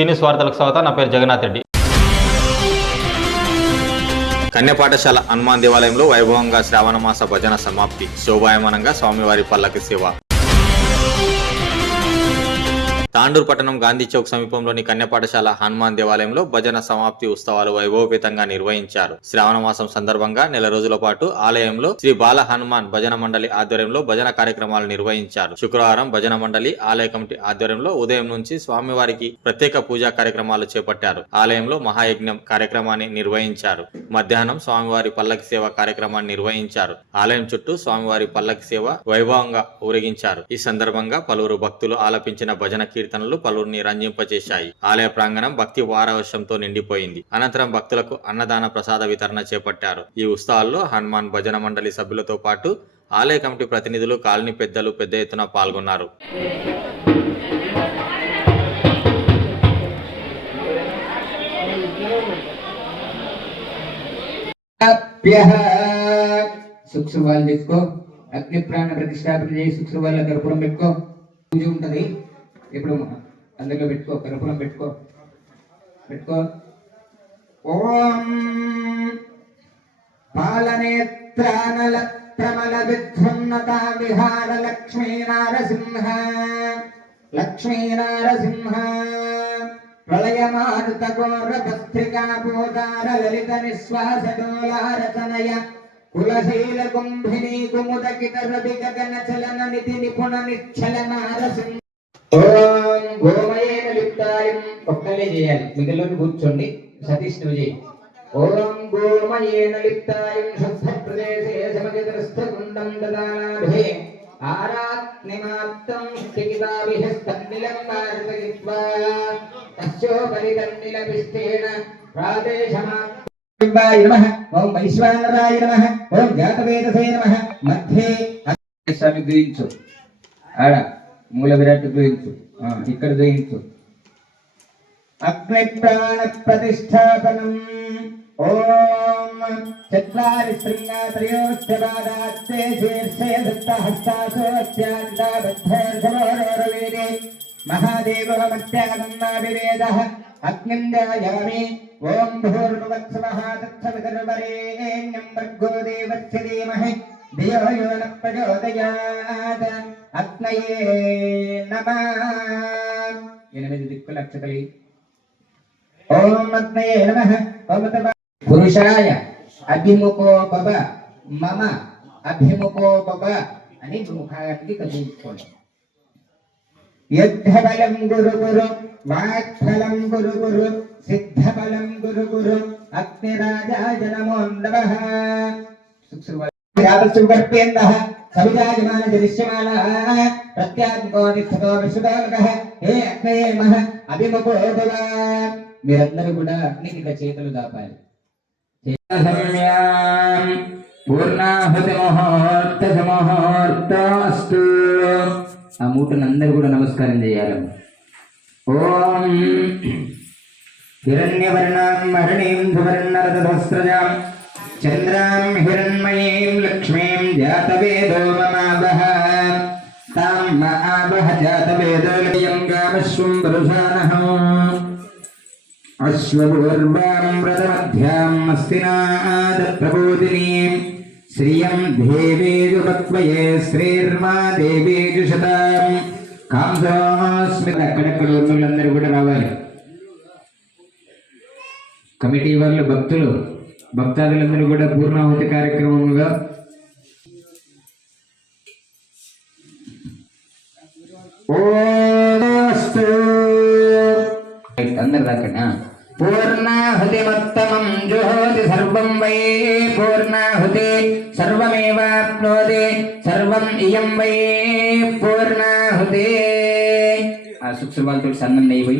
సీనియస్ వార్తలకు స్వాగతం. నా పేరు జగన్నాథ్ రెడ్డి. కన్య పాఠశాల హనుమాన్ దేవాలయంలో వైభవంగా శ్రావణమాస భజన సమాప్తి. శోభాయమానంగా స్వామివారి పల్లకి సేవ. తాండూరు పట్టణం గాంధీ చౌక్ సమీపంలోని కన్య పాఠశాల హనుమాన్ దేవాలయంలో భజన సమాప్తి ఉత్సవాలు వైభవపేతంగా నిర్వహించారు. శ్రావణ మాసం సందర్భంగా నెల రోజుల పాటు ఆలయంలో శ్రీ బాల హనుమాన్ భజన మండలి ఆధ్వర్యంలో భజన కార్యక్రమాలు నిర్వహించారు. శుక్రవారం భజన మండలి ఆలయ కమిటీ ఆధ్వర్యంలో ఉదయం నుంచి స్వామివారికి ప్రత్యేక పూజా కార్యక్రమాలు చేపట్టారు. ఆలయంలో మహాయజ్ఞం కార్యక్రమాన్ని నిర్వహించారు. మధ్యాహ్నం స్వామివారి పల్లకి సేవ కార్యక్రమాన్ని నిర్వహించారు. ఆలయం చుట్టూ స్వామివారి పల్లకి సేవ వైభవంగా ఊరేగించారు. ఈ సందర్భంగా పలువురు భక్తులు ఆలపించిన భజన కీర్తనలు పలువురిని రంజింపచేశాయి. ఆలయ ప్రాంగణం భక్తి వారవశంతో నిండిపోయింది. అనంతరం భక్తులకు అన్నదాన ప్రసాద వితరణ చేపట్టారు. ఈ ఉత్సవాల్లో హనుమాన్ భజన మండలి సభ్యులతో పాటు ఆలయ కమిటీ ప్రతినిధులు కాలనీ పెద్దలు పెద్ద ఎత్తున పాల్గొన్నారు. ప్యః అగ్ని ప్రాణ ప్రతిష్టాపన చేసి సుక్షువాళ్ళ కర్పూరం పెట్టుకో. పూజ ఉంటది. ఇప్పుడు అందులో పెట్టుకో కర్పూరం పెట్టుకో. పెట్టుకో. ఓం పాలనేత్రానల ప్రమల విధ్వన్నత విహార లక్ష్మీనారసింహ లక్ష్మీనారసింహ లక్ష్మీ ప్రళయమారుత ఘోర భస్త్రికా పోతార లలిత నిశ్వాస డోలారతనయ కులశీల కుంభిని కుముదకిత రవి గగన చలన నిధి నిపుణ నిశ్చల నారసింహ. ఓం గోమయేన లిప్తాయం ఒక్కలే చేయాలి. మిగిలిన కూర్చోండి. సతీష్ నువ్వు చేయి. ఓం గోమయేన లిప్తాయం శుద్ధ ప్రదేశే సమజదృస్థగుండం దదానాభే ఆరాత్నిమాత్తం స్థితితాభిహస్తన్నిలం వార్తయిత్వా తస్యోపరి తన్నిలపిష్టేన ప్రాదేశమా శివాయ నమః. ఓం వైశ్వానరాయ నమః. ఓం జాతవేదసే నమః. మధ్యే. స్వామి గురించు. ఆడ. మూల విరాట్ గ్రహించు ఇక్కడ గ్రహించు. అగ్ని ప్రాణ ప్రతిష్టాపనం ఓం చత్వారి శృంగా శృంగాత్రయోశ్చవాదాత్తే శీర్షే దత్తహస్తాసోస్యాదాబద్ధర్షమోరోరవేదే మహాదేవమత్యాగన్నావివేదः అగ్నిం దాయామి ఓం భూర్భువత్సవः తత్సవితుర్వరేణ్యం భర్గో దేవస్య ధీమహి ధియో యో న ప్రచోదయాత్ అగ్నయే నమ ఎనిమిది దిక్కుల అక్షతలి ఓం అగ్నయే నమ ఓం పురుషాయ అభిముఖో బబ మమ అభిముఖో బబ అని ముఖానికి కదిలించుకోండి యుద్ధబలం గురు గురు వాక్ఫలం గురు గురు సిద్ధబలం గురు గురు అగ్నిరాజాయ నమో నమః సవితాయమాన సవిజాయమాన దృశ్యమానः ప్రత్యాత్మకో హే అగ్నయే మహ అభిముఖో భవ మీరందరూ కూడా అగ్నికి ఇట్లా చేతులు దాపాలి. పూర్ణాహుతి ముహూర్త ముహూర్తస్తు ఆ మూటను అందరూ కూడా నమస్కారం చేయాలి. ఓం హిరణ్యవర్ణాం హరిణీం ధువర్ణరథస్రజాం చంద్రాం హిరణ్మయీం లక్ష్మీం జాతవేదో మమావహ తాం మహావహ జాతవేదో లయం గామశ్వం పురుషానః అశ్వపూర్వాం వ్రతమధ్యాం అస్తినాద ప్రబోధినీం. శ్రియం దేవేజు పక్వయే శ్రీర్మా దేవేజు శతాం. కాంసోస్మి అక్కడక్కడ ఉన్న వాళ్ళందరూ కూడా రావాలి. కమిటీ వాళ్ళు భక్తులు. భక్తాదులందరూ కూడా పూర్ణాహుతి కార్యక్రమంగా అందరు దాకా పూర్ణాహుతిమత్తమం జుహోతి సర్వం వై పూర్ణాహుతి సర్వమేవాప్నోతి సర్వం ఇయం వై పూర్ణాహుతి. ఆ సుక్షుభాలతో సన్నం నెయ్యి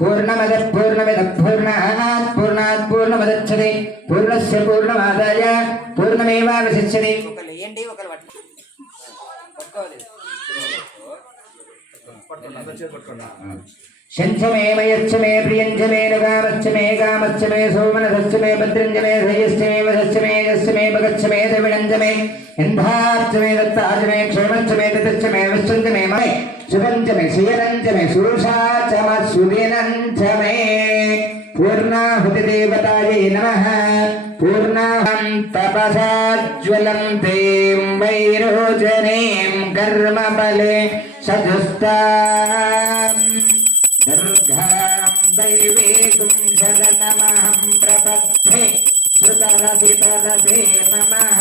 పూర్ణమద పూర్ణమిద పూర్ణాత్ పూర్ణాత్ పూర్ణమదచ్చది పూర్ణస్య పూర్ణమాదాయ పూర్ణమేవావశిష్యతి. ఒకరు వేయండి ఒకరు పట్టుకోవాలి శంచమే మయచ్చమే ప్రియంచమే నుగామచ్చమే కామచ్చమే సోమనసచ్చమే భద్రంజమే ధయశ్చమే వదశ్చమే యశ్చమే భగచ్చమే ద్రవిణంజమే ఇంధార్చమే దత్తాచమే క్షేమచ్చమే దత్తచ్చమే విశ్వంచమే మమే శుభంచమే శయనంచమే సురుషాచమ సుదినంచమే పూర్ణాహుతి దేవతాయే నమః పూర్ణాహం తపసాజ్వలం దేం వైరోచనేం కర్మబలే సజుస్తాం దుర్గాం దైవేకుం శరణమహం ప్రపద్ధే శృతరసితరసే నమః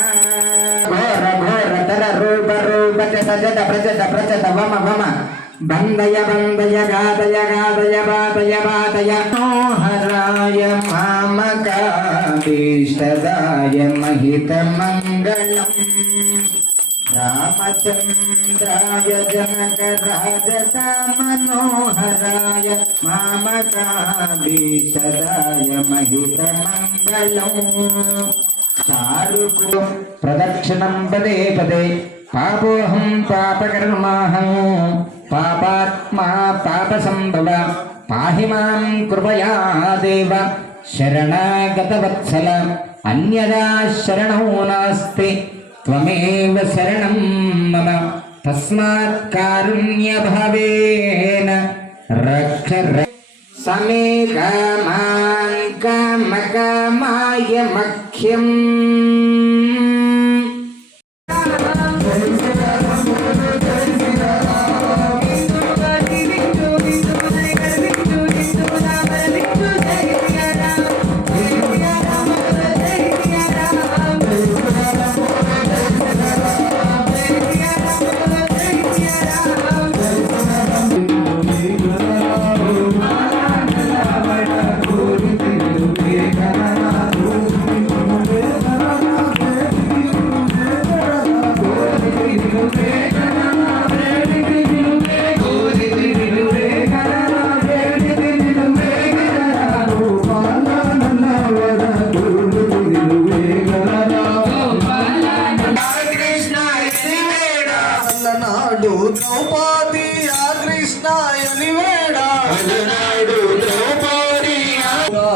ఘోర ఘోర తర రూప రూప చ సజత ప్రజత ప్రజత వమ వమ బందయ బందయ గాదయ గాదయ బాదయ బాదయ హరాయ మామకాభీష్టదాయ మహిత మంగళం రామచంద్రాయ జనక రాజత మనోహరాయ మామకాభీషదాయ మహిత మంగళం చారుకు ప్రదక్షిణం పదే ശരണാഗതവത്സല. അന്യതാ ശരണോ നാസ്തി. ത്വമേവ ശരണം മമ. തസ്മാത് കാരുണ്യഭാവേന. രക്ഷ സമേകമാൻ കാമകമായ മഖ്യം.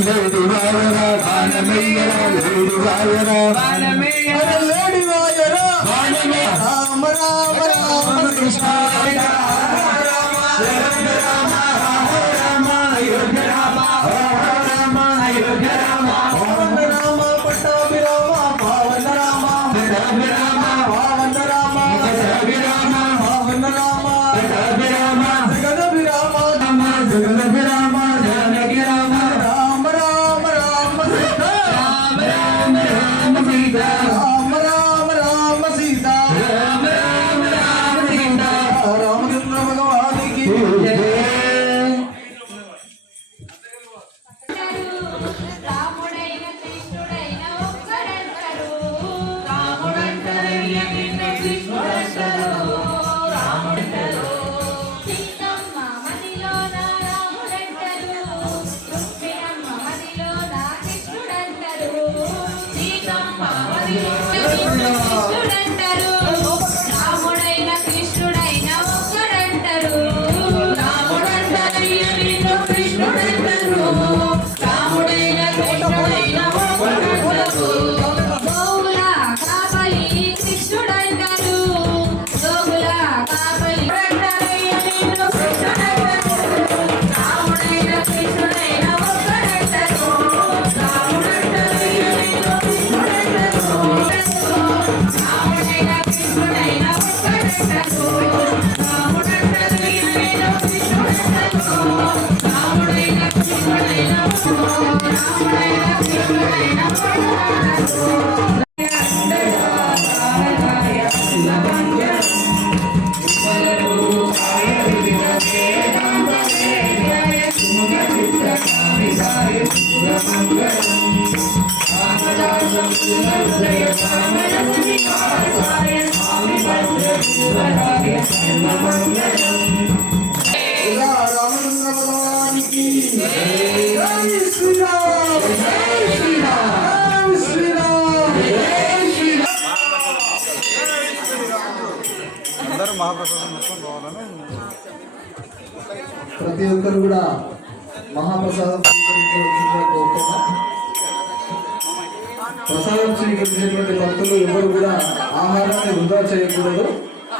కోరి నిన్ను కోరి వాయరా బాణమయ్యరా రామ రామ రామ కృష్ణ పావన ప్రతి ఒక్కరు కూడా మహాప్రసాదం స్వీకరించవలసిందిగా కోరుతున్నా ప్రసాదం స్వీకరించేటువంటి భక్తులు ఎవరు కూడా ఆహారాన్ని వృధా చేయకూడదు.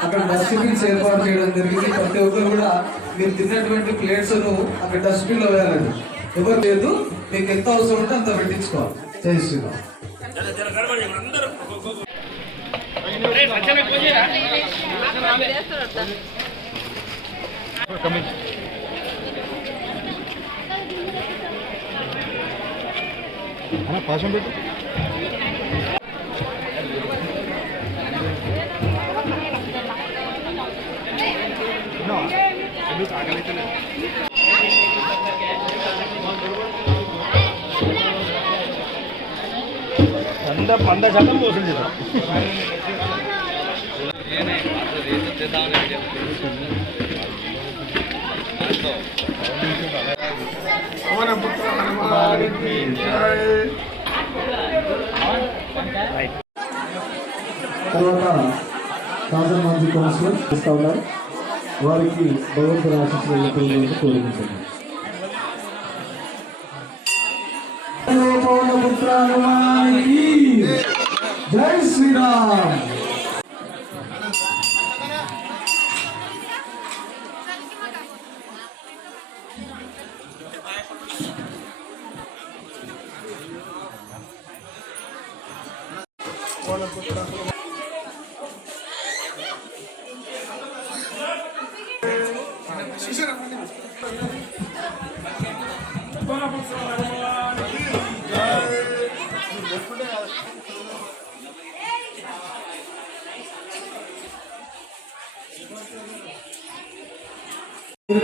అక్కడ డస్ట్బిన్స్ ఏర్పాటు చేయడం జరిగింది. ప్రతి ఒక్కరు కూడా మీరు తిన్నటువంటి ప్లేట్స్ను అక్కడ డస్ట్బిన్లో వేయాలండి. ఎవరు లేదు మీకు ఎంత అవసరం ఉంటే అంత పెట్టించుకోవాలి. జై శ్రీరామ్. పాశం పెట్టు. వంద వంద శాతం మోసం చేద్దాం తర్వాత రాజన్ మాజీ కౌన్సిలర్ ఇస్తా ఉన్నారు. వారికి భగవంతుడు ఆశీస్సులు ఎప్పుడు కోరుకుంటున్నాను జై శ్రీరామ్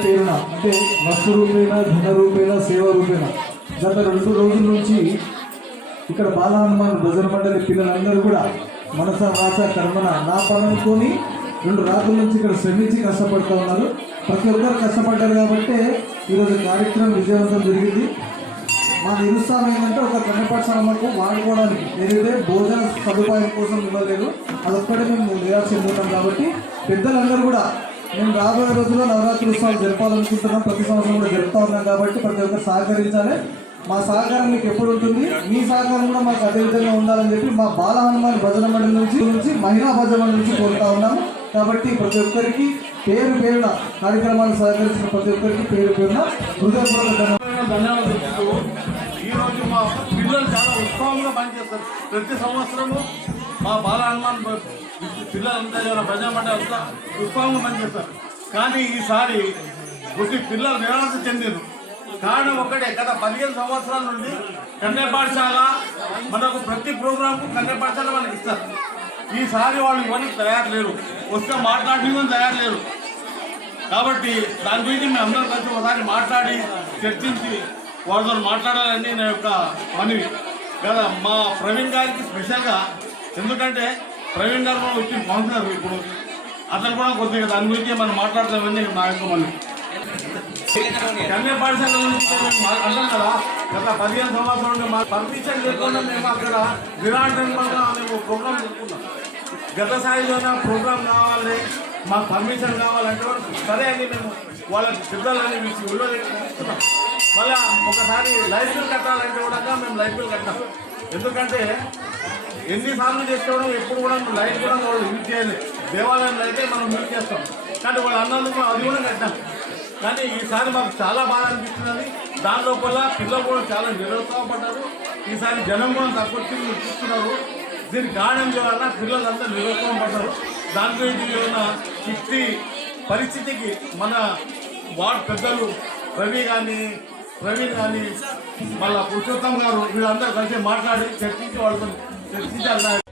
పేరున అంటే వస్తు రూపేణ ధన రూపేణ సేవ రూపేణ గత రెండు రోజుల నుంచి ఇక్కడ బాలహనుమాన్ భజన మండలి పిల్లలందరూ కూడా మనస వాచ కర్మన నా పనుకొని రెండు రాత్రుల నుంచి ఇక్కడ శ్రమించి కష్టపడుతూ ఉన్నారు. ప్రతి ఒక్కరు కష్టపడ్డారు కాబట్టి ఈరోజు కార్యక్రమం విజయవంతం జరిగింది. మా నిరుత్సాహం ఏంటంటే ఒక కన్నపాఠశాల మాకు వాడుకోవడానికి. ఏదైతే భోజన సదుపాయం కోసం ఇవ్వలేదు. అదొక్కటే మేము నిరాశ చెందుతాం కాబట్టి పెద్దలందరూ కూడా మేము రాబోయే రోజుల్లో నవరాత్రి ఉత్సవాలు జరపాలనుకుంటున్నాం. ప్రతి సంవత్సరం కూడా జరుపుతా ఉన్నాం కాబట్టి ప్రతి ఒక్కరు సహకరించాలి. మా సహకారం మీకు ఎప్పుడు ఉంటుంది? మీ సహకారం కూడా మాకు అదే విధంగా ఉండాలని చెప్పి మా బాల హనుమాన్ భజన మండలి నుంచి నుంచి మహిళా భజన మండలి నుంచి కోరుతా ఉన్నాము. కాబట్టి ప్రతి ఒక్కరికి పేరు పేరున కార్యక్రమాలు సహకరించిన ప్రతి ఒక్కరికి పేరు పేరున హృదయపూర్వక ధన్యవాదాలు. ఉత్సాహంగా చేస్తారు. ప్రతి సంవత్సరము మా బాల హనుమాన్ పిల్లలంతా చాలా ప్రజామంటే అంతా ఉత్సాహంగా పనిచేస్తారు కానీ ఈసారి కొద్ది పిల్లలు నిరాశ చెందిరు కారణం ఒకటే గత పదిహేను సంవత్సరాల నుండి కన్యా పాఠశాల మనకు ప్రతి ప్రోగ్రాంకు కన్యా పాఠశాల మనకి ఇస్తారు. ఈసారి వాళ్ళు ఇవన్నీ తయారు లేరు వస్తే మాట్లాడిన తయారు లేరు కాబట్టి దాని గురించి మేము అందరం కలిసి ఒకసారి మాట్లాడి చర్చించి వాళ్ళతో మాట్లాడాలని నా యొక్క మనవి. కదా మా ప్రవీణ్ గారికి స్పెషల్గా ఎందుకంటే ప్రవీణ్ గారు కూడా వచ్చి కౌన్సిలర్ ఇప్పుడు. అతను కూడా కొద్దిగా దాని గురించి మనం మాట్లాడతామని నా యొక్క మనం కన్యా పాఠశాల గురించి మా- అంటాం కదా గత పదిహేను సంవత్సరాల నుండి మా పర్మిషన్ లేకుండా మేము అక్కడ విరాట్ మేము ప్రోగ్రామ్ చేసుకున్నాం గత స్థాయిలోనే ప్రోగ్రామ్ కావాలి మాకు పర్మిషన్ కావాలంటే సరే అని మేము వాళ్ళ పిల్లలని మీకు ఊళ్ళో మళ్ళా ఒకసారి లైఫ్ బిల్ కట్టాలంటే కూడా మేము లైఫ్ బిల్ కట్టాం. ఎందుకంటే ఎన్నిసార్లు చేసుకోవడం ఎప్పుడు కూడా మేము కూడా వాళ్ళు యూజ్ చేయాలి దేవాలయంలో అయితే మనం యూజ్ చేస్తాం. కానీ వాళ్ళు అన్నందుకు అది కూడా కట్టాం. కానీ ఈసారి మాకు చాలా బాధ అనిపిస్తున్నది. దాని లోపల పిల్లలు కూడా చాలా నిరుత్సాహపడ్డారు. ఈసారి జనం కూడా తక్కువ వచ్చి చూస్తున్నారు. దీనికి కారణం చేయాలన్నా పిల్లలంతా నిరుత్సాహపడ్డారు దాని గురించి ఉన్న ఇట్టి పరిస్థితికి మన వార్డు పెద్దలు రవి కానీ ప్రవీణ్ కానీ మళ్ళా పురుషోత్తం గారు వీళ్ళందరూ కలిసి మాట్లాడి చర్చించి వాళ్ళతో చర్చించాలి.